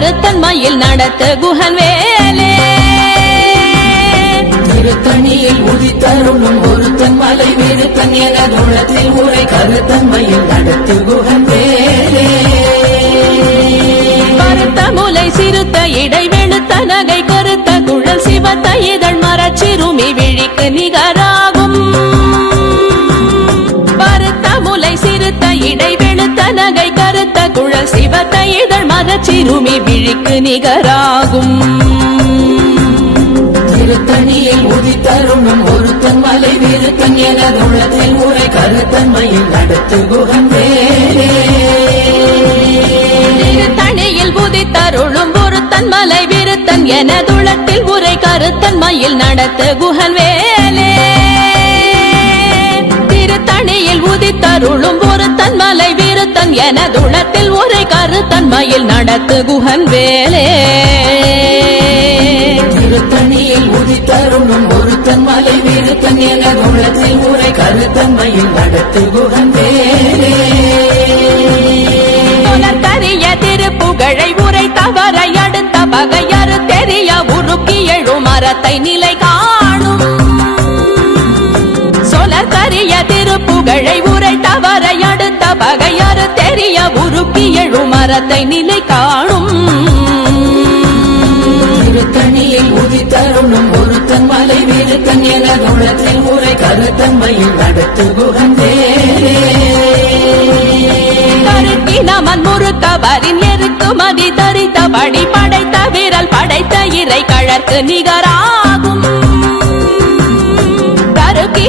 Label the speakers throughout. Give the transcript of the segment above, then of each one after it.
Speaker 1: கருத்தன் மயில் நடத்த குஹன் வேலே.
Speaker 2: திருத்தணியில் உதித்தருளும் ஒருத்தன் மலை விருத்தன் என தோளத்தில் உரை கருத்தன்மையில் நடத்து குகன் வேலே.
Speaker 1: பருத்த முலை சிறுத்த இடை வெளுத்த நகை கருத்த குழல் சிவத்த இதழ் மரச்சிறுமி விழிக்கு நிகராகும் மரச்சிறுமி விழிக்கு நிகராகும்.
Speaker 2: திருத்தணியில் உதித்தருளும் ஒருத்தன் மலை விருத்தன் என தோளத்தில் உரை கருத்தன்மையில் நடத்து குகன் வேலே
Speaker 1: தனியில் புதித்தருளும் ஒருத்தன் மலை விருத்தன் என துளத்தில் உரை கருத்தன் மயில் நடத்த குஹன் வேலே திருத்தணியில் உதித்தருளும் ஒருத்தன் மலை விருத்தன் என துளத்தில் உரை கருத்தன் மயில் நடத்து குஹன் வேலே.
Speaker 2: திருத்தணியில் உதித்தருளும் ஒருத்தன் மலை விருத்தன் என தோளத்தில் உரை கருத்தன்மையில் நடத்து குகன் வேலே.
Speaker 1: புலர்கரிய திருப்புகழை உரை தவறை அடுத்த பகையறு தெரிய உருக்கி எழும் மரத்தை நிலை காணும். சொலர்கரிய திருப்புகழை பகையறு தெரிய உருக்கி எழும் மரத்தை நிலை காணும்.
Speaker 2: திருத்தணியில் உதித்தருளும் ஒருத்தன் மலை விருத்தன் என தோளத்தில் உரை கருத்தன்மையில் நடத்து வேலே
Speaker 1: கருத்தினமன் முறுக்கவரின் எருக்குமதி தரித்தபடி படைத்த விரல் படைத்த இறை கழற்கு நிகராகும்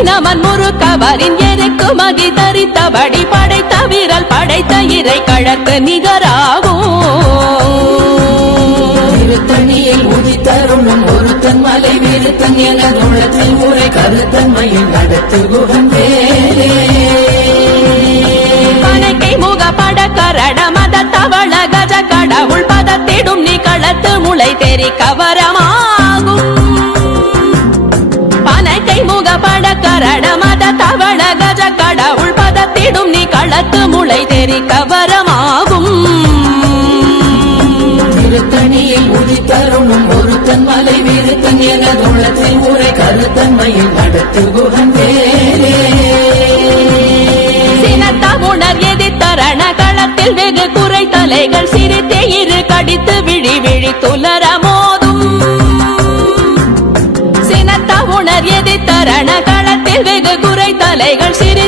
Speaker 1: கருக்கினமன் முறுக்கவரின் எருக்குமதி தரித்தபடி படைத்த விரல் படைத்த இறை கழற்கு நிகராகும்.
Speaker 2: திருத்தணியில் உதித்தருளும் ஒருத்தன் மலை விருத்தன் என தோளத்தில் உரை கருத்தன்மையில் நடத்து குகன் வேலே
Speaker 1: பனைக்கை முக மத தவள கஜ கடவுள் பதத்திடும் நீ களத்து முளை தெரி கவரமாகும் கரட மத தவள கஜ கடவுள் பதத்திடும் நீ களத்து முளை தெரி கவரமாகும்.
Speaker 2: திருத்தணியில் உதித்தருளும் ஒருத்தன் மலை விருத்தன் என தோளத்தில் உரை கருத்தன்மையில் நடத்து குகன்
Speaker 1: சினத்த உணர் எதிர்த்தரண களத்தில் வெகு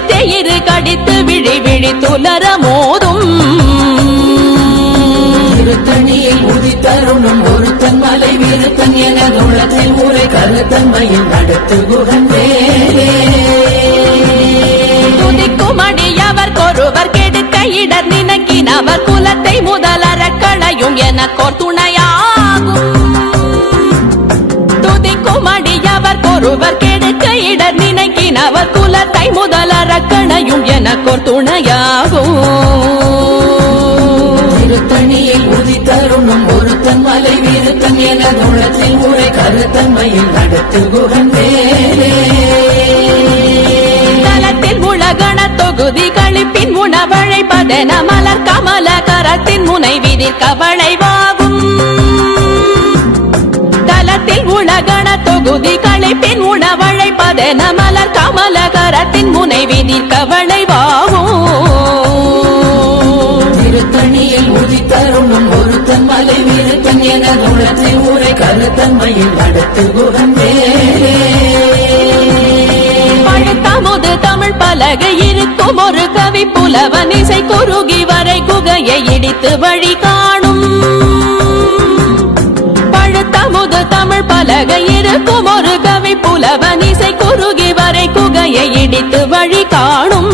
Speaker 1: இரு கடித்து விழி விழி துலர மோதும்.
Speaker 2: திருத்தணியில் உதித்தருளும் ஒருத்தன் மலை விருத்தன் என தோளத்தில் உரை கருத்தன்மையில் நடத்து வேலே
Speaker 1: துதிக்கும் அடியவர் கொருவர் கெடுக்க இடர் நினைக்கினவர் குலத்தை முதலற களையும் எனக்கோர் துணையாகும். துதிக்கும் அடியவர் கொருவர் கெடுக்க இடர் நினைக்கினவர் குலத்தை முதலற களையும் எனக்கோர் துணையாகும்
Speaker 2: திருத்தணியில் உதித்தருளும் ஒருத்தன் மலை விருத்தன் என தோளத்தில் உரை கருத்தன்மையில் நடத்து குகன் வேலே
Speaker 1: தலத்தில் உலகண தொகுதி கழிப்பின் உணவழைப்பதென மலர் கமல கரத்தின் முனை விதிர் கவளைவாகும். தலத்தில் உலகண தொகுதி கழிப்பின் உணவழைப்பதென மலர் கமல கரத்தின் முனை விதிர் கவளைவாகும்
Speaker 2: திருத்தணியில் உதித்தருளும் ஒருத்தன் மலை விருத்தன் என தோளத்தில் உரை கருத்தன்மையில் நடத்து குகன் வேலே
Speaker 1: பழுத்தமுது தமிழ் பலகை இருக்கும் ஒரு கவி புலவன் இசை குறுகி வரை குகையை இடித்து வழி காணும். பழுத்தமுது தமிழ் பலகை இருக்கும் ஒரு கவி புலவன் இசை குறுகி குகையை இடித்து வழி காணும்.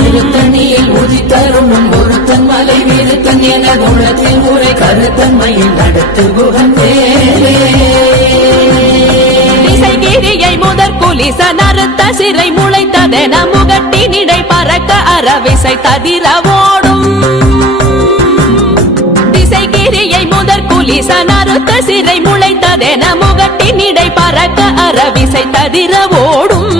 Speaker 2: திருத்தணியில் உதித்தருளும் ஒருத்தன் மலை விருத்தன் என தோளத்தில் உரை கருத்தன்மையில் நடத்து
Speaker 1: திசைகிரியை முதற் குலிச நறுத்த சிறை முளைத்ததென முகட்டினிடை பறக்க அறவிசை ததிர ஓடும் நறுத்த சிறை முளைத்ததென முகட்டினிடை பறக்க அறவிசை ததிர ஓடும்.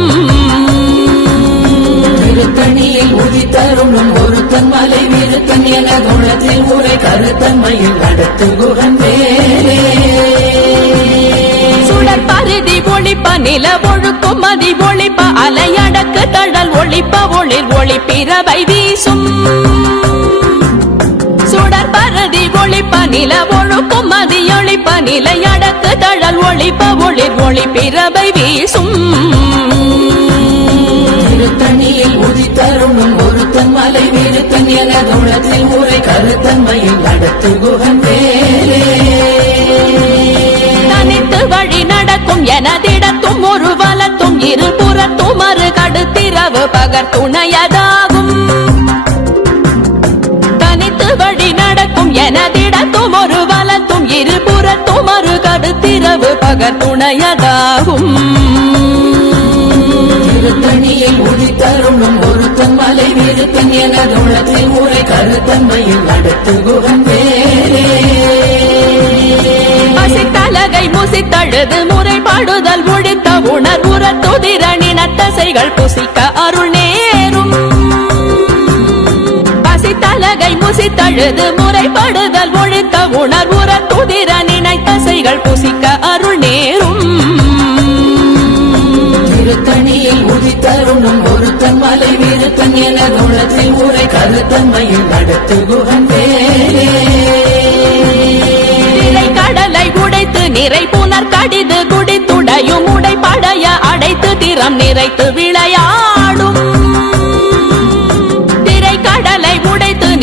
Speaker 2: திருத்தணியில் உதித்தருளும் ஒருத்தன் மலை விருத்தன் என குணத்தில் உரை கருத்தன்மையில் நடத்து குகன் வேலே
Speaker 1: ஒளிப்ப நில ஒழுக்கும் மதி ஒளிப்ப அலையடக்கு தழல் ஒளிப்ப ஒளிர் ஒளிப்பிறவை வீசும். நில ஒழுக்கும் மதி ஒளிப்ப நிலையடக்கு தழல் ஒளிப்ப ஒளிர் ஒளிப்பிறவை வீசும்.
Speaker 2: திருத்தணியில் உதித்தரும் ஒருத்தன் மலை விருத்தன் என குணத்தில் உரை கருத்தன்மையில் நடத்து குகன் வேலே
Speaker 1: தனித்து வழி நடக்கும் எனதிடத்தும் ஒரு வலத்தும் இரு புறத்தும் மறு கடுத்திரவு பகர் துணையதாகும் பகர் துணையதாகும்
Speaker 2: திருத்தணியில் உதித்தரும் ஒருத்தன் மலை விருத்தன் என குணத்தில் உரை கருத்தன்மையில் நடத்து குகன்
Speaker 1: பசித்தலகை முசித்தழுது முறைப்பாடுதல் ஒழித்த உணர்வுற துதிரணினத்தசைகள் புசிக்க அருள் நேரும். பசித்தலகை முசித்தழுது முறைப்படுதல் ஒழித்த துதிர நினைத்தசைகள் புசிக்க அருள் நேரும்.
Speaker 2: திருத்தணியில் உதித்தரும் ஒருத்தன் மலை விருத்தன் என குணத்தில் உரை கருத்தன்மையில் நடத்து குகன்
Speaker 1: கடலை உடைத்து நிறை புனர் கடிது குடித்துடையும் உடை படைய அடைத்து திறம் நிறைத்து விளையாடும்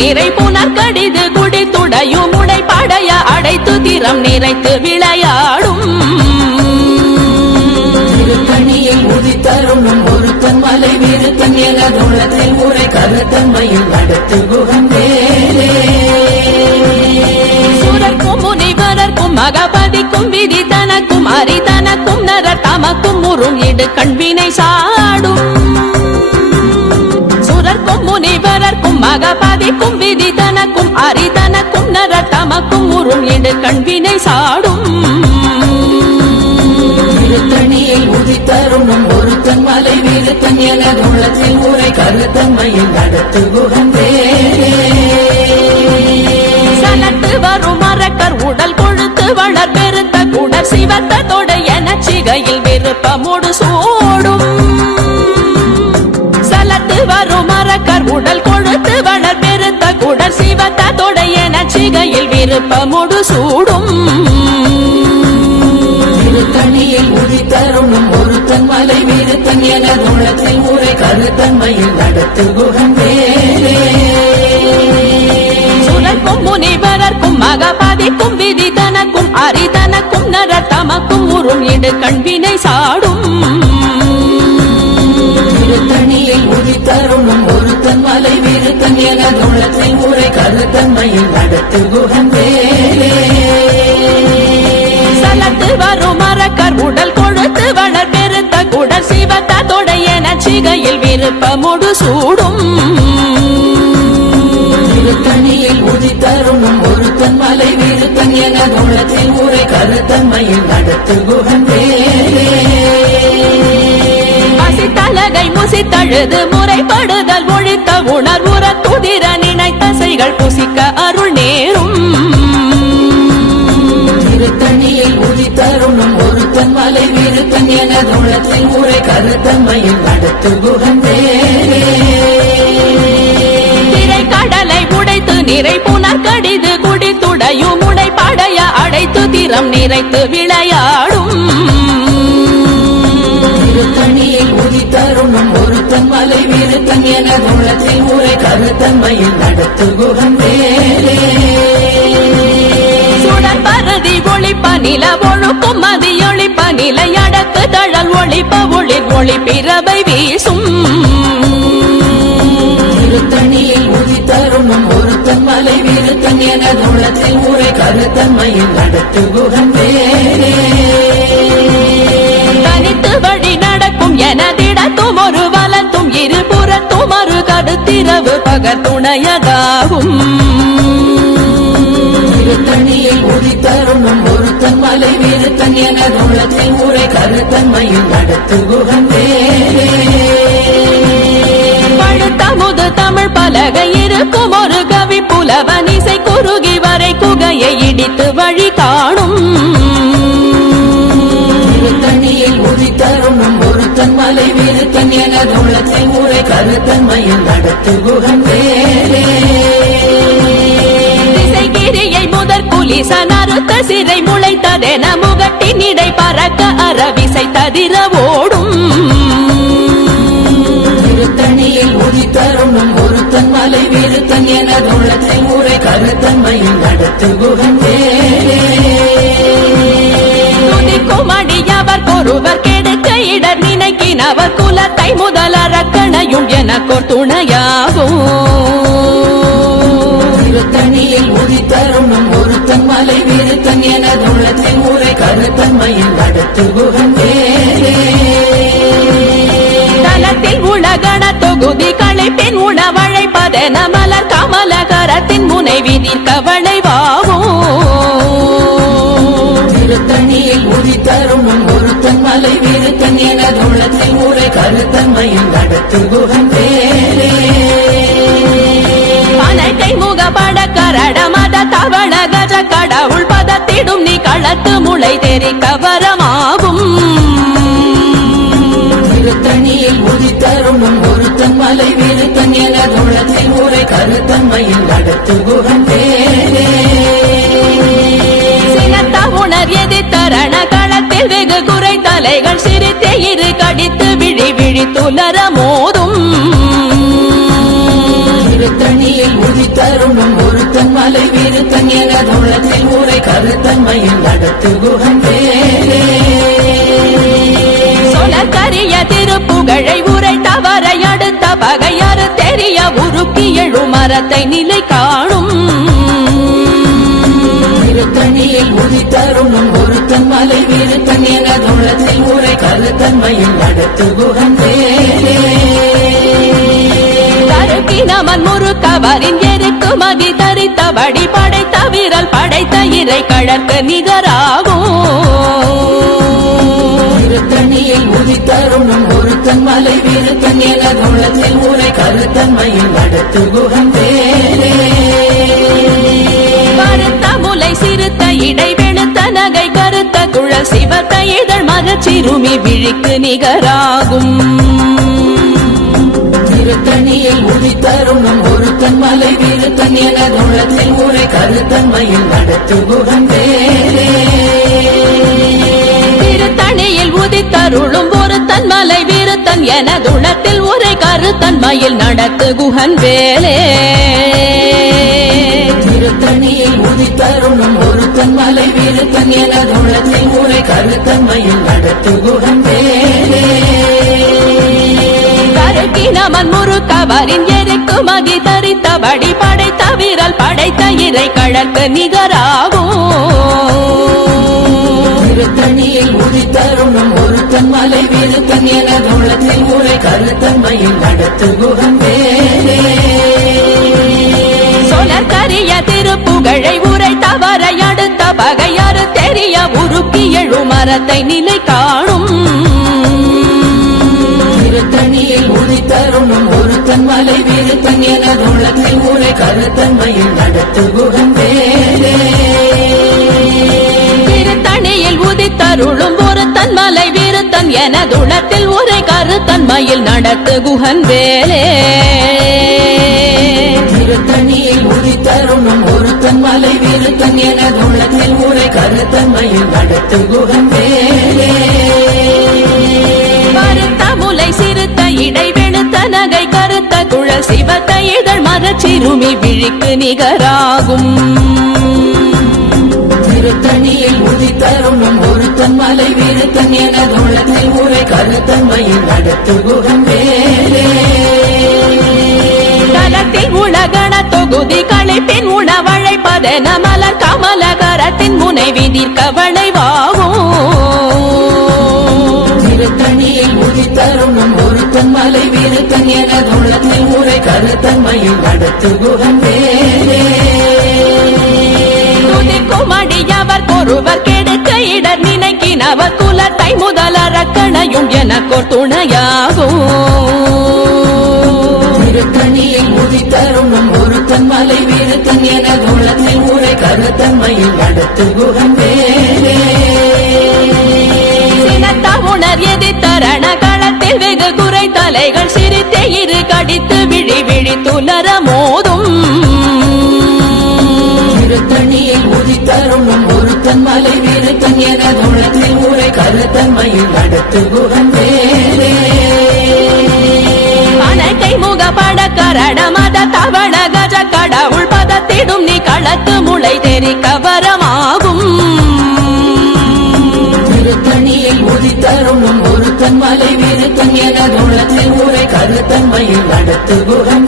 Speaker 1: நிறை புனர் கடிது குடித்துடையும் உடை படைய அடைத்து திறம் நிறைத்து விளையாடும்.
Speaker 2: திருத்தணியில் உதித்தரும் ஒருத்தன் மலை விருத்தன் என குணத்தில் உரை கருத்தன்மையில் நடத்து குகன் வேலே
Speaker 1: சுரர்க்கும் முனிவரர்க்கும் மகபதிக்கும் விதி தனக்கும் அரி தனக்கும் நரர் தமக்கும் முறும் இடு கண்வினை சாடும். மகபதிக்கும் விதி தனக்கும் அரி தனக்கும் நரர் தமக்கும் முறும் இடு கண்வினை சாடும்.
Speaker 2: திருத்தணியில் உதித்தரும் ஒருத்தன் மலை விருத்தன் என குணத்தில் உரை கருத்தன்மையில் நடத்து வேலே
Speaker 1: சலத்து வரும் மரக்கர் உடல் கொழுத்து வளர் பெருத்த குடர் சிவத்த தொடை என சிகையில் விருப்பமுடு சூடும். சலத்து வரும் உடல் கொழுத்து வளர் பெருத்த குடர் சிவத்த தொடை என சிகையில் விருப்பமுடு சூடும்.
Speaker 2: திருத்தணியில் உதித்தரும் ஒருத்தன் மலை விருத்தன் என குணத்தில் உரை கருத்தன்மையில் நடத்து வேலே
Speaker 1: சுரக்கும் முனிவரர்க்கும் மகபதிக்கும் விதி தனக்கும் அரி தனக்கும் நரர் தமக்கும் உறும் இடு கண்வினை சாடும்.
Speaker 2: திருத்தணியில் உதித்தரும் ஒருத்தன் மலை விருத்தன் என குணத்தில் உரை கருத்தன்மையில் நடத்து குகன் வேலே
Speaker 1: சலத்து வரும் மரக்கர் உடல் கொழுத்து வளர் பெருத்த குடர் சிவத்த தொடையன சிகையில் விருப்பமுடு சூடும்.
Speaker 2: திருத்தணியில் உதித்தரும் ஒருத்தன் மலை விருத்தன் என குணத்தில் உரை கருத்தன்மையில் நடத்து
Speaker 1: பசித்தலகை முசித்தழுது முறைப்படுதல் ஒழித்த உணர்வுற துதிர நினைத்தசைகள் புசிக்க அருள் நேரும்.
Speaker 2: திருத்தணியில் உதித்தரும் ஒருத்தன் மலை விருத்தன் என குணத்தில் உரை குகன் வேலே
Speaker 1: திரை கடலை உடைத்து நிறை புனர் கடிது குடித்துடையும் உடை படைய அடைத்து திறம் நிறைத்து விளையாடும்.
Speaker 2: திருத்தணியில் உதித்தரும் ஒருத்தன் மலை விருத்தன் என குணத்தில் உரை கருத்தன்மையில் நடத்து குகன் வேலே
Speaker 1: பருதி ஒளிப்ப நில ஒழுக்கும் மதி ஒளிப்ப நிலை அடக்கு தழல் ஒளிப்ப ஒளிர் ஒளி பிறவை வீசும்.
Speaker 2: திருத்தணியில் உதித்தரும் ஒருத்தன் மலை விருத்தன் என குணத்தில் உரை கருத்தன்மையில் நடத்து குகன் வேலே
Speaker 1: ஒரு கடுத்திரவு பகர் துணையதாகும்.
Speaker 2: திருத்தணியில் உதித்தரும் ஒருத்தன் மலை விருத்தன் என குணத்தில் உரை கருத்தன்மையில் நடத்து குகன் வேலே
Speaker 1: பழுத்த முது அது தமிழ் பலகை இருக்கும் ஒரு கவி புலவன் இசை குறுகி வரை குகையை இடித்து வழி காணும்.
Speaker 2: ஒருத்தன் மலை விருத்தன் எனது உள்ளத்தில் ஊரை கருத்தன்மையில் நடத்து குகன் வேலே
Speaker 1: திசைகிரியை முதற் புலிசன் அறுத்த சிறை முளைத்ததென முகட்டின் இடை பறக்க அறவிசை ததிர ஓடும்
Speaker 2: திருத்தணியில் உதித்தருணும் ஒருத்தன் மலை விருத்தன் எனது உள்ளத்தில் ஊரை கருத்தன்மையில் நடத்து குகன் வேலே
Speaker 1: நினைக்கினவர் குலத்தை முதல் அரக்கணையும் எனக்கோர் துணையாகும்
Speaker 2: திருத்தணியில் உதித்தருணும் ஒருத்தன் மலை விருத்தன் எனது உள்ளத்தில் ஊரை கருத்தன்மையில் நடத்து குகன் வேலே
Speaker 1: தலத்தில் உலகண தொகுதி களைப்பின் உணவழைப்பதென மலர் கமலகரத்தின் முனை விதிர்க்க வளைவாகும்
Speaker 2: திருத்தணியில் உதித்தருணும் ஒருத்தன் மலை விருத்தன் எனது
Speaker 1: களத்து முளை தெரிக்க வரமாகும்
Speaker 2: திருத்தணியில் உதித்தருணும் ஒருத்தன் மலை விருத்தன் எனது உள்ளத்தில் ஊரை கருத்தன்மையில் நடத்து குகன்
Speaker 1: சினத்த உணர் எதிர்த்தரண களத்தில் வெகு குறை தலைகள் சிரித்தே இரு கடித்து விழி விழி துலர மோதும்
Speaker 2: திருத்தணியில் உதித்தருணும் ஒருத்தன் மலை விருத்தன் எனது உள்ளத்தில் ஊரை கருத்தன்மையில் நடத்து வேலே
Speaker 1: சொலக்கரிய திருப்புகழை உரை தவறை அடுத்த பகையாறு தெரிய உருக்கி எழும் மரத்தை நிலை காணும்.
Speaker 2: திருத்தணியில் உதித்தருணும் ஒருத்தன் மலை விருத்தன் எனது உள்ளத்தில் ஊரை கருத்தன்மையில் நடத்து குகன் வேலே
Speaker 1: முறுக்கவரின் எருக்கு மதி தரித்தபடி படைத்த வீரல் படைத்த இறை கழற்கு நிகராகும்.
Speaker 2: திருத்தணியில் உதித்தருணும் ஒருத்தன் மலை விருத்தன் எனது உள்ளத்தில் ஊரை கருத்தன்மையில் நடத்து குகன் வேலே
Speaker 1: கருத்த முலை சிறுத்த இடை வெளுத்த நகை கருத்த குழல் சிவத்த இதழ் மகச்சிறுமி விழிக்கு நிகராகும்.
Speaker 2: திருத்தணியில் உதித்தருணும் ஒருத்தன் மலை விருத்தன் என உள்ளத்தில் ஊரை கருத்தன்மையில் நடத்து குகன் வேலே
Speaker 1: திருத்தணியில் உதித்தருளும் ஒரு தன் மலை வீருத்தன் எனதுளத்தில் உரை கருத்தன்மையில் நடத்து குகன் வேலே
Speaker 2: திருத்தணியில் உதித்தருணும் ஒருத்தன் மலை விருத்தன் என உள்ளத்தில் உரை கருத்தன்மையில் நடத்து குகன் வேலே
Speaker 1: கருக்கினமன் முறுக்கவரின் எருக்கு மதி தரித்தபடி படைத்த வீரல் படைத்த இறை கழற்கு நிகராகும்.
Speaker 2: திருத்தணியில் உதித்தருணும் ஒருத்தன் மலை விருத்தன் எனது உள்ளத்தில் ஊரை கருத்தன்மையில் நடத்து குகன் வேலே
Speaker 1: சொலற்கரிய திருப்புகழை உரை தவறை அடுத்த பகையாறு தெரிய உருக்கி எழும் மரத்தை நிலை காணும்.
Speaker 2: ஊரை கருத்தன்மையில் நடத்து குகன் வேலே
Speaker 1: திருத்தணியில் உதித்தருளும் ஒரு தன் மலை வீருத்தன் எனதுளத்தில் உரை கருத்தன்மையில் நடத்து குஹன் வேலே.
Speaker 2: திருத்தணியில் உதித்தருணும் ஒருத்தன் மலை விருத்தன் எனது உள்ளத்தில் ஊரை கருத்தன்மையில் நடத்து குகன் வேலே
Speaker 1: சிவத்த இதழ் மரச்சிறுமி விழிக்கு நிகராகும்.
Speaker 2: திருத்தணியில் உதித்தருணும் ஒருத்தன் மலை விருத்தன் எனது உள்ளத்தில் ஊரை கருத்தன்மையில் நடத்து குகன் வேலே
Speaker 1: தலத்தில் உலகண தொகுதி களைப்பின் உணவழைப்பதென மலர் கமலகரத்தின் முனை விதிர்க்க வளைவாகும்
Speaker 2: திருத்தணியில் உதித்தருணும் ஒருத்தன் மலை விருத்தன் எனது உள்ளத்தில் மறுதன்மையில் நடத்து குகம் வேலே
Speaker 1: துதிக்குமடியவர் ஒருவர் கெடுக்க இடர் நினைக்கினவர் குலத்தை முதல ரக்கணையும் எனக்கோர் துணையாகும்
Speaker 2: திருத்தணியில் உதித்தருணம் ஒரு தன்மலை
Speaker 1: வீடு தன் என குளத்தில் உரை
Speaker 2: கருத்தன்மையில் நடத்து குகம் மலை விருத்தன் என தோளத்தில் ஊரை கருத்தன்மையில் நடத்து குகன் வேலே
Speaker 1: அனக்கை முகப்பட கரண மத தவள கஜ கடவுள் பதத்திடும் நீ களத்து முளை தெரி கவரமாகும்.
Speaker 2: திருத்தணியில் உதித்தருணும் ஒருத்தன் மலை விருத்தன் என தோளத்தில் ஊரை கருத்தன்மையில் நடத்து குகன்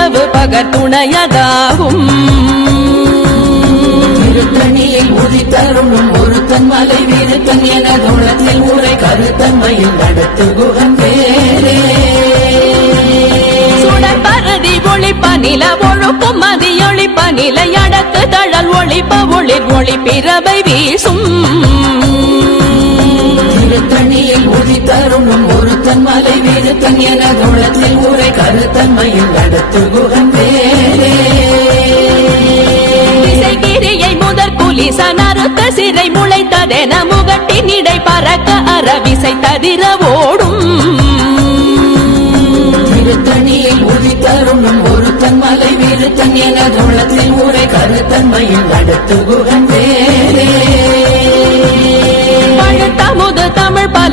Speaker 1: கடுத்திரவு பகத்துணையதாகும்
Speaker 2: திருத்தணியில் உதித்தருணும் ஒருத்தன் மலை விருத்தன் என தோளத்தில் ஊரை கருத்தன்மையில் நடத்து குகன்
Speaker 1: ஒளிப்ப நில ஒழுக்கும் மதியொளிப்ப நிலை அடக்கு தழல் ஒளிப்ப ஒளிர் ஒளி பிறவை வீசும்.
Speaker 2: திருத்தணியில் உதித்தருணும் ஒருத்தன் மலை விருத்தன் என தோளத்தில் ஊரை கருத்தன்மையில் நடத்து குகன் வேலே
Speaker 1: முதற் குலிச நறுத்த சிறை முளைத்ததென முகட்டின் இடை பறக்க அறவிசை ததிர ஓடும்
Speaker 2: திருத்தணியில் உதித்தருணும் ஒருத்தன் மலை விருத்தன் என தோளத்தில் ஊரை கருத்தன்மையில் நடத்து குகன் வேலே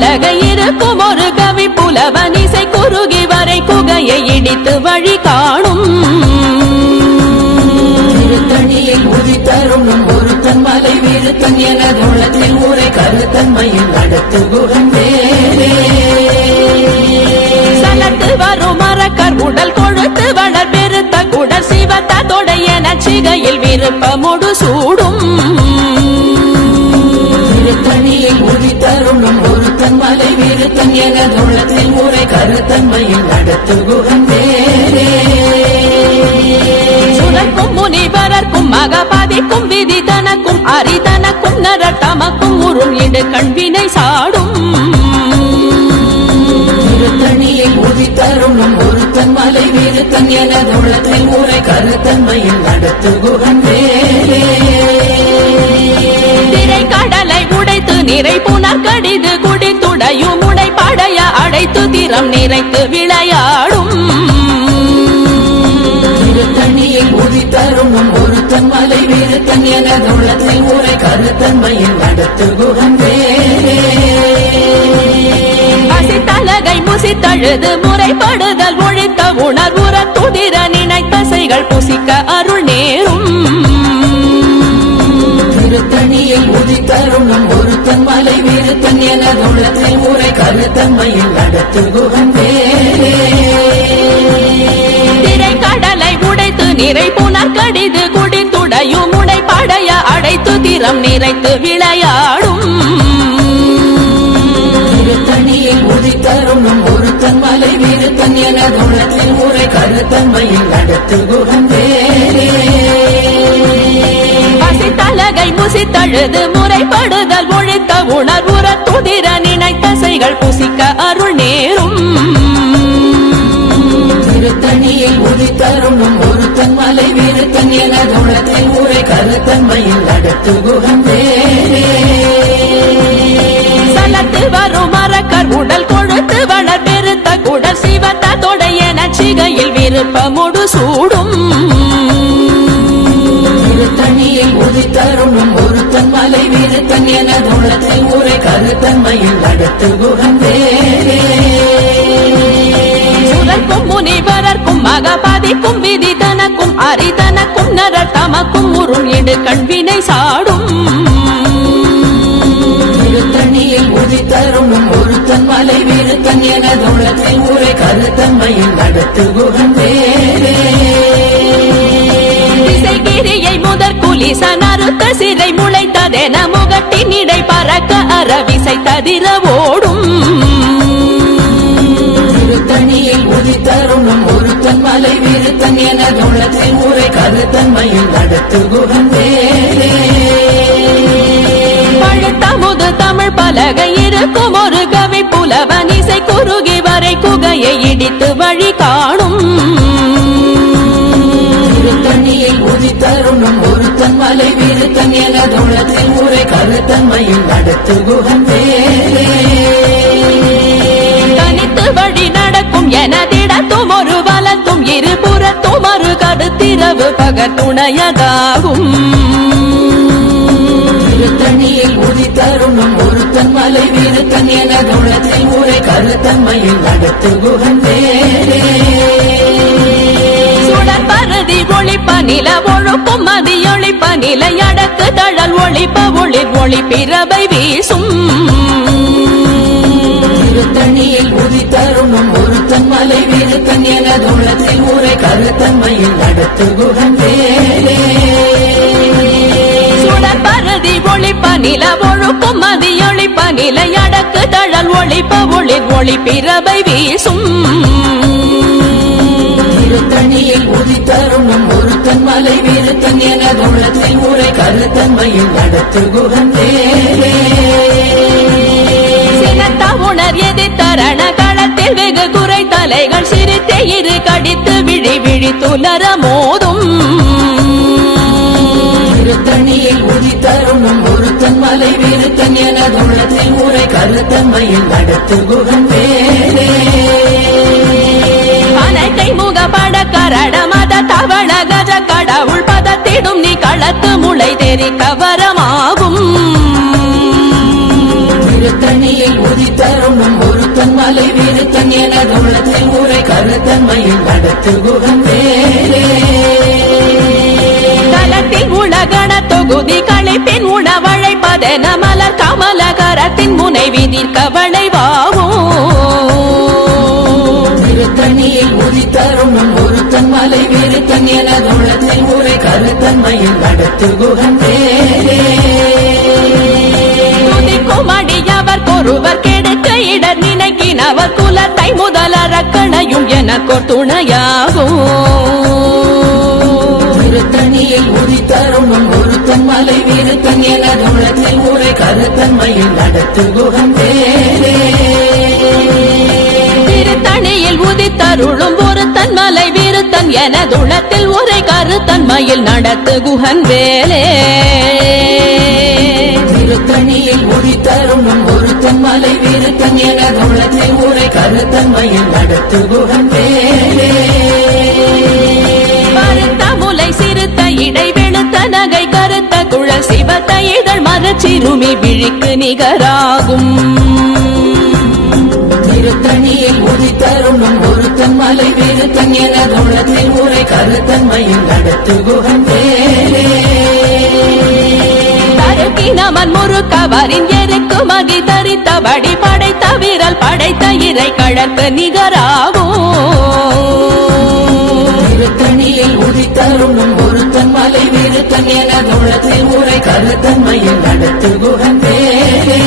Speaker 1: பலகை இருக்கும் ஒரு கவி புலவன் இசை குறுகி வரை குகையை இடித்து வழி காணும்.
Speaker 2: திருத்தணியில் உதித்தருணும் ஒருத்தன் மலை விருத்தன் என தோளத்தில் ஊரை கருத்தன்மையில் நடத்து வேலே
Speaker 1: சலத்து வரும் மரக்கர் உடல் கொழுத்து வளர் பெருத்த குடல் சிவத்த தொடைய நச்சிகையில் விருப்பமுடு சூடும்.
Speaker 2: மலை விருத்தன் என தோளத்தில் ஊரை கருத்தன்மையில் நடத்து குகன் வேலே
Speaker 1: சுரக்கும் முனிவரர்க்கும் மகபாதிக்கும் விதி தனக்கும் அரிதனக்கும் நரர் தமக்கும் உறும் இடு கண்வினை சாடும்.
Speaker 2: திருத்தணியில் உதித்தருணும் ஒருத்தன் மலை விருத்தன் என தோளத்தில் ஊரை கருத்தன்மையில் நடத்து குகன் வேலே
Speaker 1: கடலை உடைத்து நிறை புனர் கடிது அடைத்து திறம் நிறைத்து விளையாடும்.
Speaker 2: திருத்தணியில் உதித்தருணும் ஒருத்தன் மலை விருத்தன் என தோளத்தில் ஊரை கருத்தன்மையில் நடத்து வேலே
Speaker 1: பசித்தலகை முசித்தழுது முறைப்படுதல் ஒழித்த உணர்வுற துதிர நினைத்தசைகள் புசிக்க அருள் நேரும்.
Speaker 2: திருத்தணியில் உதித்தருணும் ஒருத்தன் மலை விருத்தன் என தோளத்தில் ஊரை கருத்தன்மையில் நடத்து குகன்
Speaker 1: திரை கடலை உடைத்து நிறை புனர் கடிது குடித்துடையும் உடை படைய அடைத்து திறம் நிறைத்து விளையாடும்.
Speaker 2: திருத்தணியில் உதித்தருணும் ஒருத்தன் மலை விருத்தன் என தோளத்தில் ஊரை கருத்தன்மையில் நடத்து
Speaker 1: பசித்தலகை முசித்தழுது முறைப்படுதல் ஒழித்த உணர்வுற துதிர நினைத்தசைகள் புசிக்க அருள் நேரும்.
Speaker 2: திருத்தணியில் உதித்தருணும் ஒருத்தன் மலை விருத்தன் என தோளத்தில் ஊரை கருத்தன்மையில் நடத்து குகன் வேலே
Speaker 1: சலத்து வரும் மரக்கர் உடல் கொழுத்து வளர் பெருத்த குடல் சிவத்த தொடைய நச்சிகையில் விருப்பமுடு
Speaker 2: மலை விருத்தன் என தோளத்தில் ஊரை கருத்தன்மையில் வேலே
Speaker 1: சுரக்கும் முனிவரர்க்கும் மகபாதிக்கும் விதி தனக்கும் அரிதனக்கும் நரர் தமக்கும் உறும் இடு கண்வினை சாடும்.
Speaker 2: திருத்தணியில் உதித்தருணும் ஒருத்தன் மலை விருத்தன் என தோளத்தில் ஊரை கருத்தன்மையில் நடத்து வேலே
Speaker 1: திசைகிரியை முதற் குலிச நறுத்த சிறை முளைத்ததென முகட்டின் இடை பறக்க அறவிசை ததிர ஓடும்.
Speaker 2: திருத்தணியில் உதித்தருணும் ஒருத்தன் மலை விருத்தன் என தோளத்தில் ஊரை கருத்தன்மையில் நடத்து வேலே
Speaker 1: பழுத்தமுது தமிழ் பலகை இருக்கும் ஒரு கவி புலவன் இசை குறுகி வரை குகையை இடித்து வழி
Speaker 2: உதித்தருணும் ஒருத்தன் மலை விருத்தன் என தோளத்தில் உரை கருத்தன்மையில் நடத்து குகன் வேலே
Speaker 1: தனித்து வழி நடக்கும் எனதிடத்தும் ஒரு வலத்தும் இருபுறத்தும் ஒரு கருத்திரவு பகத்துணையதாகும்.
Speaker 2: திருத்தணியில் உதித்தருணும் ஒருத்தன் மலை விருத்தன் என தோளத்தில் உரை கருத்தன்மையில் நடத்து குகன் வேலே
Speaker 1: பருதி ஒளிப்ப நில ஒழுக்கும் மதியொளிப்ப நிலை அடக்கு தழல் ஒளிப்ப ஒளிர் ஒளி பிறவை வீசும்.
Speaker 2: திருத்தணியில் உதித்தருணும் ஒருத்தன் மலை விருத்தன் என தோளத்தில் உரை கருத்தன்மையில் நடத்து குகன் வேலே
Speaker 1: சுடர் பருதி ஒளிப்ப நில ஒழுக்கும் மதியொளிப்ப நிலை அடக்கு தழல் ஒளிப்ப ஒளிர் ஒளி பிறவை வீசும்.
Speaker 2: திருத்தணியில் உதித்தருணும் ஒருத்தன் மலை விருத்தன் என தோளத்தில் உரை கருத்தன்மையில் நடத்து
Speaker 1: சினத்த உணர் எதிர்த்தரண களத்தில் வெகு குறை தலைகள் சிரித்தே இரு கடித்து விழி விழி துலர மோதும்.
Speaker 2: திருத்தணியில் உதித்தருணும் ஒருத்தன் மலை விருத்தன் என தோளத்தில் உரை கருத்தன்மையில் நடத்து குகன்
Speaker 1: கரட மத தவள கஜ கடவுள் பதத்திடும் நீ களத்து முளை தெரி கவரமாகும்.
Speaker 2: திருத்தணியில் உதித்தருணும் ஒருத்தன் மலை விருத்தன் என தோளத்தில் உரை கருத்தன்மையில் நடத்து
Speaker 1: தலத்தில் உலகண தொகுதி களைப்பின் உணவழைப்பதென மலர் கமல கரத்தின் முனை விதிர் கவளை
Speaker 2: திருத்தணியில் உதித்தருணும் ஒருத்தன் மலை விருத்தன் என தோளத்தில் உரை கருத்தன்மையில் நடத்து குகன்
Speaker 1: துதிக்கும் அடியவர் கொருவர் கெடுக்க இடர் நினைக்கினவர் குலத்தை முதலறக்கணையும் எனக்கோர் துணையாகும்
Speaker 2: திருத்தணியில் உதித்தருணும் ஒருத்தன் மலை விருத்தன் என தோளத்தில் உரை கருத்தன்மையில் நடத்து குகன் வேலே
Speaker 1: திருத்தணியில் உதித்தருளும் ஒரு தன்மலை விருத்தன் என துளத்தில் உரை கருத்தன்மையில் நடத்து குஹன் வேலே.
Speaker 2: திருத்தணியில் உதித்தருணும் ஒருத்தன் மலை விருத்தன் என தோளத்தில் உரை கருத்தன்மையில் நடத்து குகன் வேலே.
Speaker 1: மறுத்த முலை சிறுத்த இடை வெளுத்த நகை கருத்த குழல் சிவத்த இதழ் மரச்சிறுமி விழிக்கு நிகராகும்.
Speaker 2: திருத்தணியில் உதித்தருணும் ஒருத்தன் மலை விருத்தன் என தோளத்தில் உரை கருத்தன்மையில் நடத்து குகன் வேலே
Speaker 1: தருக்கினமன் முறுக்கவரின் எருக்கு மதி தரித்தபடி படைத்த விரல் படைத்த இறை கழற்கு நிகராகும்.
Speaker 2: திருத்தணியில் உதித்தருணும் ஒருத்தன் மலை விருத்தன் என தோளத்தில் உரை கருத்தன்மையில் நடத்து குகன் வேலே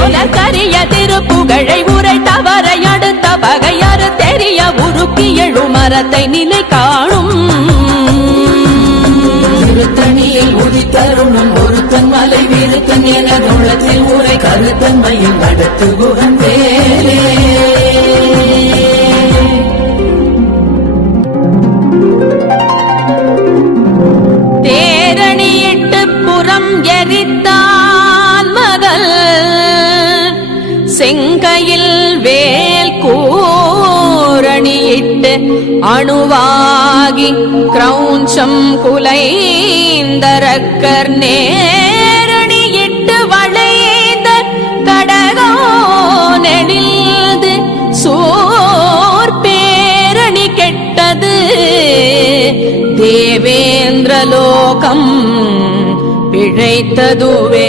Speaker 1: சொலக்கரிய திருப்புகழை உரை தவறை அடுத்த பகையாறு தெரிய உருக்கி எழு மரத்தை நிலை காணும்.
Speaker 2: திருத்தணியில் உதித்தருணம் ஒருத்தன் மலை வீருத்தன் என தோளத்தில் உரை கருத்தன்மையில் நடத்து குகன் வேலே
Speaker 1: அணுவாகி கிரௌஞ்சம் குலைந்தரக்கர் நேரணியிட்டு வளைந்த கடகோ நெடில்து சோர் பேரணி கெட்டது. தேவேந்திரலோகம் பிழைத்ததுவே.